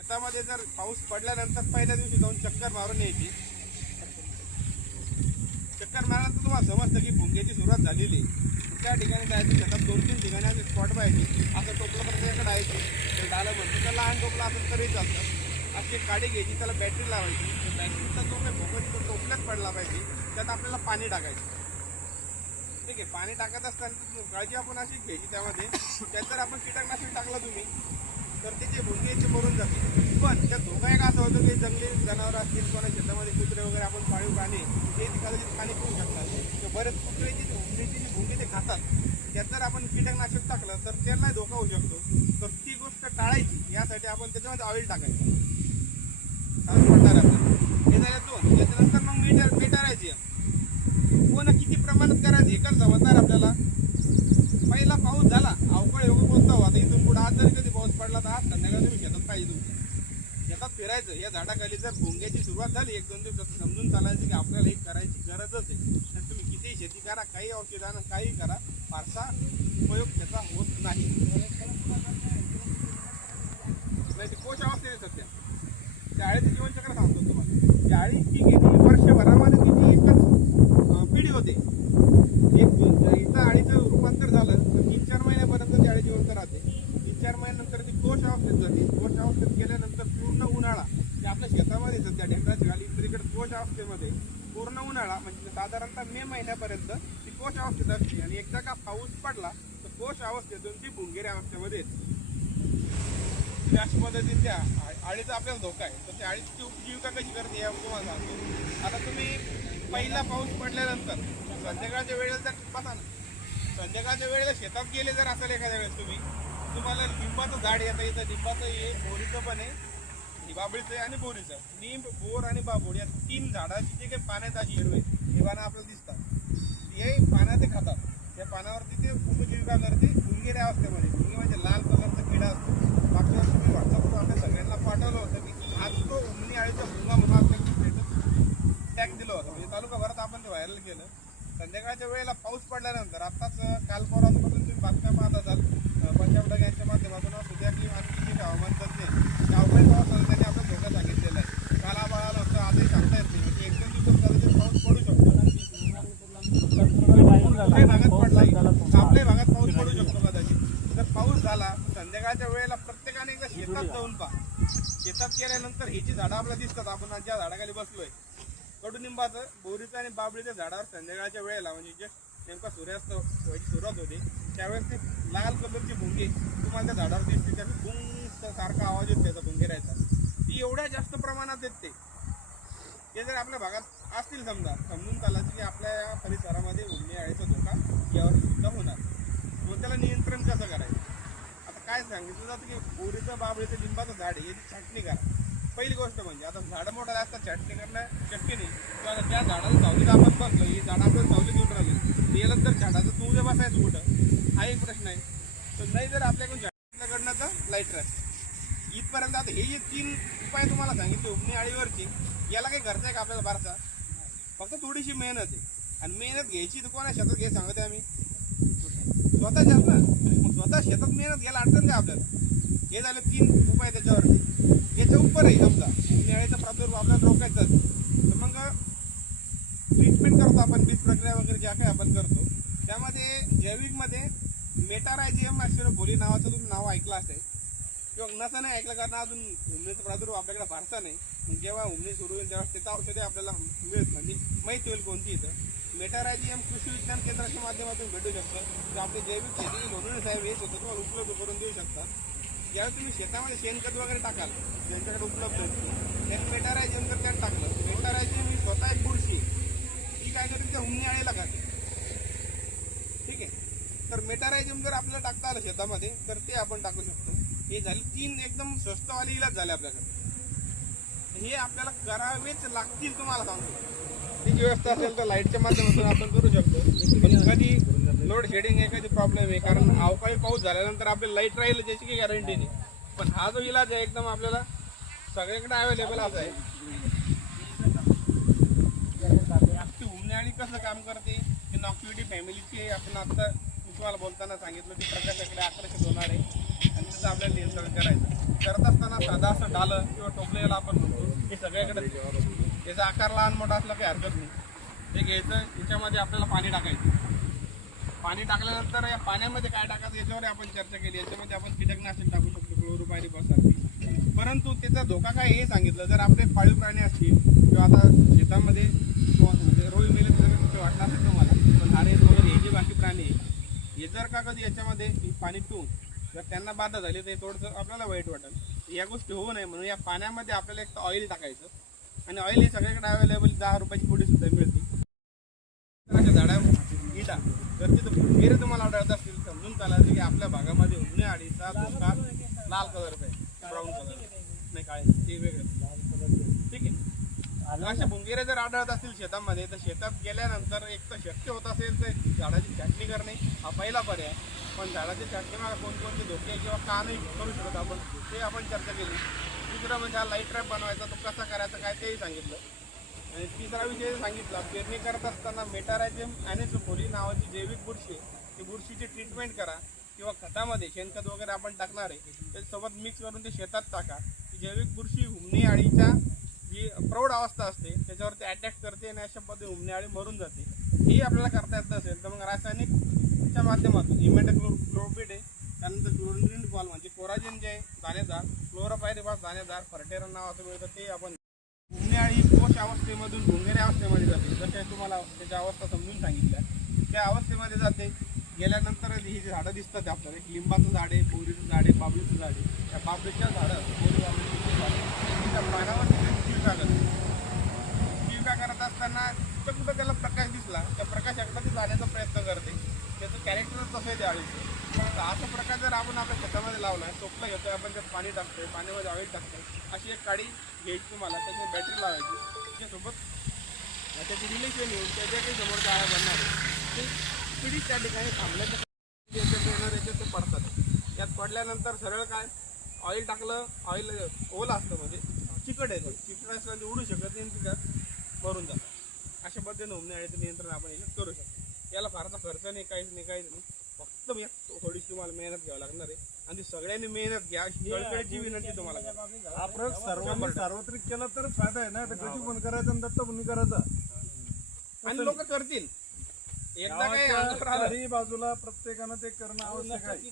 शेतामध्ये जर पाऊस पडल्यानंतर पहिल्या दिवशी जाऊन चक्कर मारून यायची. चक्कर मारल्यानंतर तुम्हाला समजतं की भुंग्याची सुरुवात झालेली. त्या ठिकाणी जायचं, शेतात 2-3 ठिकाणी असे स्पॉट पाहिजे. असं टोपलं प्रत्येकाकडे आहे ते डालं म्हणतो, तर लहान टोपलं असेल तरी चालतं. अशी एक गाडी घ्यायची, त्याला बॅटरी लावायची. बॅटरीचा जो काही भोगत तो टोपल्यात पडला पाहिजे, त्यात आपल्याला पाणी टाकायचं. ठीक आहे, पाणी टाकत असताना काळजी आपण अशी घ्यायची त्यामध्ये. त्यात जर आपण कीटकनाशक टाकलं तुम्ही तर त्याचे भुंगे मरून जाते. पण त्यात धोका एक असं होतं की जंगली जनावर असतील, कोणा शेतामध्ये कुत्रे वगैरे आपण पाळीव प्राणी ते कदाचित पाणी पिऊ शकतात. तर बरेच कुत्र्याची भुंगेची जी भुंगे ते खातात, त्यात जर आपण कीटकनाशक टाकलं तर त्यांनाही धोका होऊ शकतो. तर ती गोष्ट टाळायची यासाठी आपण त्याच्यामध्ये ऑइल टाकायचं. पडणार आपल्याला हे झालं 2. त्याच्यानंतर मग मीटरायची कोणा किती प्रमाणात करायचं हे पण समजणार आपल्याला. पहिला पाऊस झाला, अवकाळी वगैरे कोणता हो, आता इथून पुढे आज जरी कधी पाऊस पडला तर आज संध्याकाळी तुम्ही शेतात पाहिजे. तुमच्या शेतात फिरायचं. या झाडाखाली जर भुंग्याची सुरुवात झाली 1-2 दिवसात समजून चालायचं की आपल्याला हे करायची गरजच आहे. आणि तुम्ही कितीही शेती करा, काही औषधानं काही करा, फारसा उपयोग त्याचा होत नाही. ते कोश अवस्थेत सध्या त्या आळीचं जीवनचक्र सांगतो तुम्हाला. त्या आळी पीक येते वर्षभरामध्ये तिची एकच पिढी होते. इथं आळीचं रूपांतर झालं तर 3-4 महिन्यापर्यंत ती आळी जिवंत राहते. 3-4 महिन्यानंतर ती कोश अवस्थेत जाते. कोश अवस्थेत गेल्यानंतर पूर्ण उन्हाळा ते आपल्या शेतामध्ये सध्या ढेकळाची गाली इकडे कोश अवस्थेमध्ये पूर्ण उन्हाळा म्हणजे साधारणतः मे महिन्यापर्यंत ती कोश अवस्थेत असते. आणि एकदा का पाऊस पडला तर कोश अवस्थेतून ती भुंगेऱ्या अवस्थेमध्ये येते. अशा पद्धतीने त्या आळीचा आपल्याला धोका आहे. तर त्या आळीची उपजीविका कशी करते हे तुम्हाला सांगतो. आता तुम्ही पहिला पाऊस पडल्यानंतर संध्याकाळच्या वेळेला जर बघा ना, संध्याकाळच्या वेळेला शेतात गेले जर असेल एखाद्या वेळेस तुम्हाला लिंबाचं झाड येतं. इथं लिंबाचं हे बोरीचं पण आहे, बाबळीचं आहे आणि बोरीचं. लिंब, बोर आणि बाबोड या 3 झाडाची जे काही पाण्यात अशी हिरवे हे पानं आपल्याला दिसतात. हे पानं ते खातात. त्या पानावरती ते उपजीविका करते भुंगेऱ्या अवस्थेमध्ये. भुंगे म्हणजे लाल कलरचा किडा असतो. मागच्या वर्षी मी व्हॉट्सअपवर आपल्या सगळ्यांना पाठवलं होतं की आज तो उमनी आळीचा भुंगा म्हणून आपल्या टॅग दिलं होतं. म्हणजे तालुकाभरात आपण ते व्हायरल केलं. संध्याकाळच्या वेळेला पाऊस पडल्यानंतर आत्ताच काल परवापासून तुम्ही बातम्या पाहत असाल पंजाब ढग यांच्या माध्यमातून सुद्धा की आणखी जे हवामान तज्ञ अवकाळी पावसाला त्यांनी आपलं धोका सांगितलेला आहे. काल आभाळाला होतं, आजही सांगता येत नाही. म्हणजे 1-2 दिवसात पाऊस पडू शकतो. आपल्याही भागात पडला, आपल्याही भागात पाऊस पडू शकतो कदाचित. जर पाऊस झाला संध्याकाळच्या वेळेला प्रत्येकाने एकदा शेतात जाऊन पहा. शेतात गेल्यानंतर ही जी झाडं आपल्याला दिसतात, आपण ज्या झाडाखाली बसलोय, कडुनिंबाचं, बोरीचं आणि बाबळीच्या झाडावर संध्याकाळच्या वेळेला म्हणजे जे नेमका सूर्यास्त व्हायची सुरुवात होते त्यावेळेस ते लाल कलरची भुंगे तुम्हाला त्या झाडावर दिसते. त्याचा गुंग सारखा आवाज येतो त्याचा भुंगेरायचा. ती एवढ्या जास्त प्रमाणात येते. ते जर आपल्या भागात असतील समजून चालायचं की आपल्या या परिसरामध्ये उमनी आळीचा धोका यावर सुद्धा होणार. मग त्याला नियंत्रण कसं करायचं. आता काय सांगितलं जातं की बोरीचं, बाबळीचं, लिंबाचं झाड आहे याची छाटणी करा. पहिली गोष्ट म्हणजे आता झाडं मोठं असतात, छाटणी करणं शक्य नाही. किंवा त्या झाडाला सावलीत आपण बसलो, ही झाडं आपल्याला सावलीत घेऊन राहिली, याला जर छाटाचं तू उद्या बसायचं कुठं हा एक प्रश्न आहे. तर नाही जर आपल्याकडून झाडाकडनं तर लाईट राहते इथपर्यंत. आता हे जे 3 उपाय तुम्हाला सांगितले उमनी आळीवरची, याला काही खर्च आहे का आपल्याला फारसा. फक्त थोडीशी मेहनत आहे. आणि मेहनत घ्यायची तर कोणा शेतात घे सांगते आम्ही स्वतःच्याच ना. मग स्वतः शेतात मेहनत घ्यायला अडचण काय आपल्याला. हे झालं 3 उपाय त्याच्यावरती. याच्या उपर आहे समजा उमनी आळीचा प्रादुर्भाव आपल्याला रोखायचा तर मग ट्रीटमेंट करतो आपण, बीज प्रक्रिया वगैरे ज्या काही आपण करतो त्यामध्ये जैविकमध्ये मेटारायझियम ॲसिडोफोली नावाचं तुम्ही नाव ऐकलं असेल किंवा नसं नाही ऐकलं, कारण अजून उमनीचा प्रादुर्भाव आपल्याकडे फारसा नाही. मग जेव्हा उमनी सुरू होईल तेव्हा त्याचं औषधे आपल्याला म्हणजे माहीत होईल कोणती इथं. मेटारायझियम कृषी विज्ञान केंद्राच्या माध्यमातून भेटू शकतं. तर आपले जैविक शेती लोणवणे साहेब हे सुद्धा तुम्हाला उपलब्ध करून देऊ शकतात. ज्यावेळी तुम्ही शेतामध्ये शेणखत वगैरे टाकाल ज्यांच्याकडे उपलब्ध आहे त्यांनी मेटारायझियम जर त्यात टाकलं, मेटारायझियम ही स्वतः एक बुरशी ती काय करते त्या उमनी आळीला खाते. ठीक आहे. तर मेटारायझियम जर आपल्याला टाकता आलं शेतामध्ये तर ते आपण टाकू शकतो. हे झाले 3 एकदम स्वस्तवाले इलाज झाले आपल्याकडे. हे आपल्याला करावेच लागतील तुम्हाला सांगतो. त्याची व्यवस्था असेल तर लाईटच्या माध्यमातून आपण करू शकतो. पण कधी लोड शेडिंग आहे, कधी प्रॉब्लेम आहे, कारण अवकाळी पाऊस झाल्यानंतर आपल्याला लाईट राहील त्याची काही गॅरंटी नाही. पण हा जो इलाज आहे एकदम आपल्याला सगळ्याकडे अवेलेबल असा आहे. उमनी आळी कसं काम करते की नॉक्युलिटी फॅमिलीची आपण आता तुम्हाला बोलताना सांगितलं की प्रकाशाकडे आकर्षित होणार आहे आणि त्याचं आपल्याला नियंत्रण करायचं. करत असताना साधा असं डालं किंवा टोपलेला आपण म्हणतो हे सगळ्याकडे त्याचा आकार लहान मोठा असला काही हरकत नाही. ते घ्यायचं, याच्यामध्ये आपल्याला पाणी टाकायचं. पाणी टाकल्यानंतर या पाण्यामध्ये काय टाकायचं याच्यावर आपण चर्चा केली. याच्यामध्ये आपण कीटकनाशक टाकू शकतो, क्लोरोपायरीपासून. परंतु त्याचा धोका काय हे सांगितलं, जर आपले पाळीव प्राणी असतील किंवा आता शेतामध्ये रोई मेले तर वाटणार नाही तुम्हाला, पण हारे वगैरे हे जे बाकी प्राणी आहे हे जर का कधी याच्यामध्ये पाणी पिऊन जर त्यांना बाधा झाली तर थोडंसं आपल्याला वाईट वाटेल. या गोष्टी होऊ नये म्हणून या पाण्यामध्ये आपल्याला एक ऑइल टाकायचं आणि ऑइल हे सगळ्याकडे अवेलेबल 10 रुपयाची पुडी सुद्धा मिळते. अशा झाडा इटा जर तिथं भुंगेरे तुम्हाला आढळत असतील समजून चालायचं की आपल्या भागामध्ये उन्हे अडीचा धोका लाल कलरचा आहे, ब्राऊन कलर नाही काळे ते वेगळं, ठीक आहे. अशा भुंगेरे जर आढळत असतील शेतामध्ये तर शेतात गेल्यानंतर एक तर शक्य होत असेल तर झाडाची छाटणी करणे हा पहिला पर्याय. पण झाडाची छाटणीमध्ये कोणकोणते धोके किंवा का नाही करू शकत आपण ते आपण चर्चा केली. दुसरं म्हणजे हा लाईट ट्रॅप बनवायचा, तो कसा करायचा काय तेही सांगितलं. आणि तिसरा विषय सांगितला, पेरणी करत असताना मेटारायझम ॲनिसोफोली नावाची जैविक बुरशी, ती बुरशीची ट्रीटमेंट करा किंवा खतामध्ये शेणखत वगैरे आपण टाकणार आहे त्याच्यासोबत मिक्स करून ते शेतात टाका. ती जैविक बुरशी हुमणी अळीच्या जी प्रौढ अवस्था असते त्याच्यावरती अटॅक करते आणि अशा पद्धतीने हुमणी अळी मरून जाते. ही आपल्याला करता येत असेल तर मग रासायनिकच्या माध्यमातून इमेटाक्लोप्रिड आहे, त्यानंतर क्लोरिनफॉल म्हणजे कोराजेन जे आहे दाणेदार, क्लोरोपायरीफॉस दाणेदार, फर्टेरन नावाचं मिळतं ते आपण. हुमणी अळी कोश अवस्थेमधून भुंगेऱ्या अवस्थेमध्ये जाते, जर तुम्हाला त्याच्या अवस्था समजून सांगितल्या त्या अवस्थेमध्ये जाते. गेल्यानंतर ही जी झाडं दिसतात आपल्याला, एक लिंबाचं झाड आहे, बोरीचं झाड आहे, बाबळीचं झाड आहे. त्या बाबळीच्या झाडं त्या पानावर शिवका करते. शिवका करत असताना कुठं कुठं त्याला प्रकाश दिसला त्या प्रकाशाकडे ती जाण्याचा प्रयत्न करते. त्याचं कॅरेक्टर तसं आहे त्या अळीचं. तर असा प्रकार जर आपण आपल्या शेतामध्ये लावला, टोपलं घेतोय आपण, त्यात पाणी टाकतोय, पाण्यामध्ये ऑइल टाकतोय, अशी एक काडी घ्यायची तुम्हाला, त्याची बॅटरी लावायची, त्याच्यासोबत त्याची रिलेशन येऊन त्याच्या काही समोर काय बनणार आहे ते पिढी त्या ठिकाणी थांबल्याच्या याच्यात ते पडतात. त्यात पडल्यानंतर सरळ काय ऑइल टाकलं, ऑइल ओलं असतं म्हणजे चिकट आहे, चिकट असलं उडू शकत नाही, तिच्यात मरून जातं. अशा पद्धतीने हुमणी अळीचं नियंत्रण आपण याच्यात करू शकतो. याला फारसा खर्च नाही, काहीच नाही. फक्त थोडीशी तुम्हाला मेहनत घ्यावी लागणार आहे आणि ती सगळ्यांनी मेहनत घ्या, कळकळीची विनंती तुम्हाला. हा प्रयोग सर्वांनी सार्वत्रिक केला तरच फायदा आहे ना. गजू पण करायचा आणि दत्त पण करायचा आणि लोक करतील. एकदा काय बाजूला प्रत्येकानं ते करणं आवश्यक आहे.